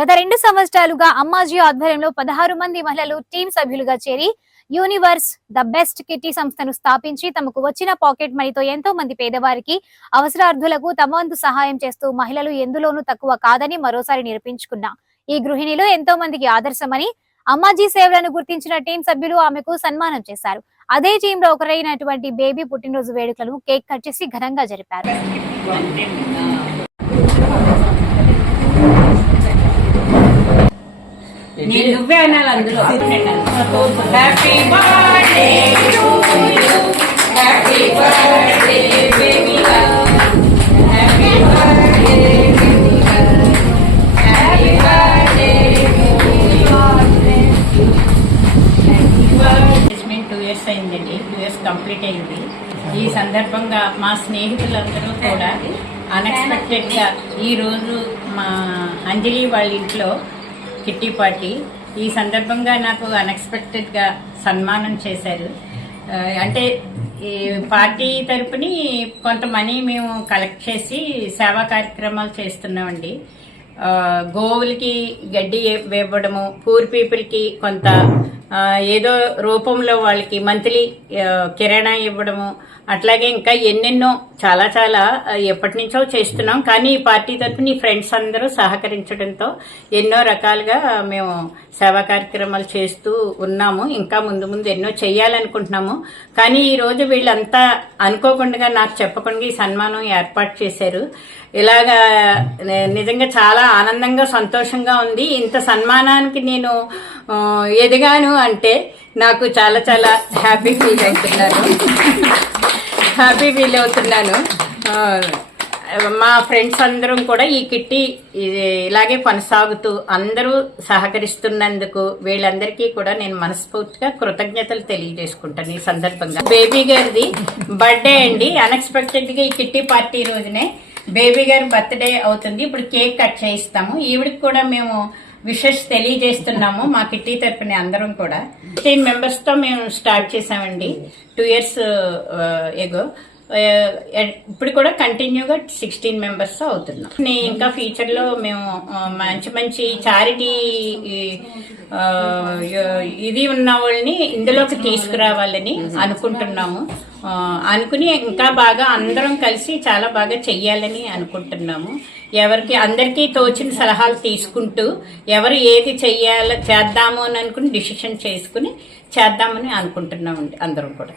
గత రెండు సంవత్సరాలుగా అమ్మాజీ ఆధ్వర్యంలో పదహారు మంది మహిళలు టీం సభ్యులుగా చేరి యూనివర్స్ ద బెస్ట్ కిట్టి సంస్థను స్థాపించి తమకు వచ్చిన పాకెట్ మనీతో ఎంతో మంది పేదవారికి అవసరార్థులకు తమ వంతు సహాయం చేస్తూ మహిళలు ఎందులోనూ తక్కువ కాదని మరోసారి నిరూపించుకున్న. ఈ గృహిణిలో ఎంతో మందికి ఆదర్శమని అమ్మాజీ సేవలను గుర్తించిన టీం సభ్యులు ఆమెకు సన్మానం చేశారు. అదే టీం లో ఒకరైనటువంటి బేబీ పుట్టినరోజు వేడుకలను కేక్ కట్ చేసి ఘనంగా జరిపారు. నువ్వే అనాలి అందులో. Happy birthday happy baby happy అయిందండి టూ ఇయర్స్ కంప్లీట్ అయింది ఈ సందర్భంగా మా స్నేహితులందరూ కూడా అన్ఎక్స్పెక్టెడ్గా ఈరోజు మా అంజలి వాళ్ళ ఇంట్లో కిట్టి పార్టీ. ఈ సందర్భంగా నాకు అన్ఎక్స్పెక్టెడ్గా సన్మానం చేశారు. అంటే ఈ పార్టీ తరపుని కొంత మనీ మేము కలెక్ట్ చేసి సేవా కార్యక్రమాలు చేస్తున్నామండి. గోవులకి గడ్డి ఇవ్వడము పూర్ పీపుల్కి కొంత ఏదో రూపంలో వాళ్ళకి మంత్లీ కిరాణా ఇవ్వడము అట్లాగే ఇంకా ఎన్నెన్నో చాలా చాలా ఎప్పటి నుంచో చేస్తున్నాం. కానీ ఈ పార్టీ తరఫున ఈ ఫ్రెండ్స్ అందరూ సహకరించడంతో ఎన్నో రకాలుగా మేము సేవా కార్యక్రమాలు చేస్తూ ఉన్నాము. ఇంకా ముందు ముందు ఎన్నో చేయాలనుకుంటున్నాము. కానీ ఈ రోజు వీళ్ళంతా అనుకోకుండా నాకు చెప్పకుండా ఈ సన్మానం ఏర్పాటు చేశారు. ఇలాగా నిజంగా చాలా ఆనందంగా సంతోషంగా ఉంది. ఇంత సన్మానానికి నేను ఎదిగాను అంటే నాకు చాలా చాలా హ్యాపీ ఫీల్ అవుతున్నాను హ్యాపీ ఫీల్ అవుతున్నాను. మా ఫ్రెండ్స్ అందరం కూడా ఈ కిట్టి ఇలాగే కొనసాగుతూ అందరూ సహకరిస్తున్నందుకు వీళ్ళందరికీ కూడా నేను మనస్ఫూర్తిగా కృతజ్ఞతలు తెలియజేసుకుంటాను ఈ సందర్భంగా. బేబీ గారిది బర్త్డే అండి. అన్ఎక్స్పెక్టెడ్గా ఈ కిట్టి పార్టీ రోజునే బేబీ గారి బర్త్డే అవుతుంది. ఇప్పుడు కేక్ కట్ చేయిస్తాము. ఈవిడికి కూడా మేము విషెస్ తెలియజేస్తున్నాము మా కిట్టి తరపున అందరం కూడా. ఫిఫ్టీన్ మెంబర్స్తో మేము స్టార్ట్ చేసామండి టూ ఇయర్స్ ఎగో ఇప్పుడు కూడా కంటిన్యూగా సిక్స్టీన్ మెంబర్స్ అవుతున్నాం. ఇంకా ఫ్యూచర్లో మేము మంచి మంచి చారిటీ ఇది ఉన్న వాళ్ళని ఇందులోకి తీసుకురావాలని అనుకుంటున్నాము. అనుకుని ఇంకా బాగా అందరం కలిసి చాలా బాగా చెయ్యాలని అనుకుంటున్నాము. ఎవరికి అందరికీ తోచిన సలహాలు తీసుకుంటూ ఎవరు ఏది చెయ్యాలో చేద్దాము అని అనుకుని డిసిషన్ చేసుకుని చేద్దామని అనుకుంటున్నామండి అందరం కూడా.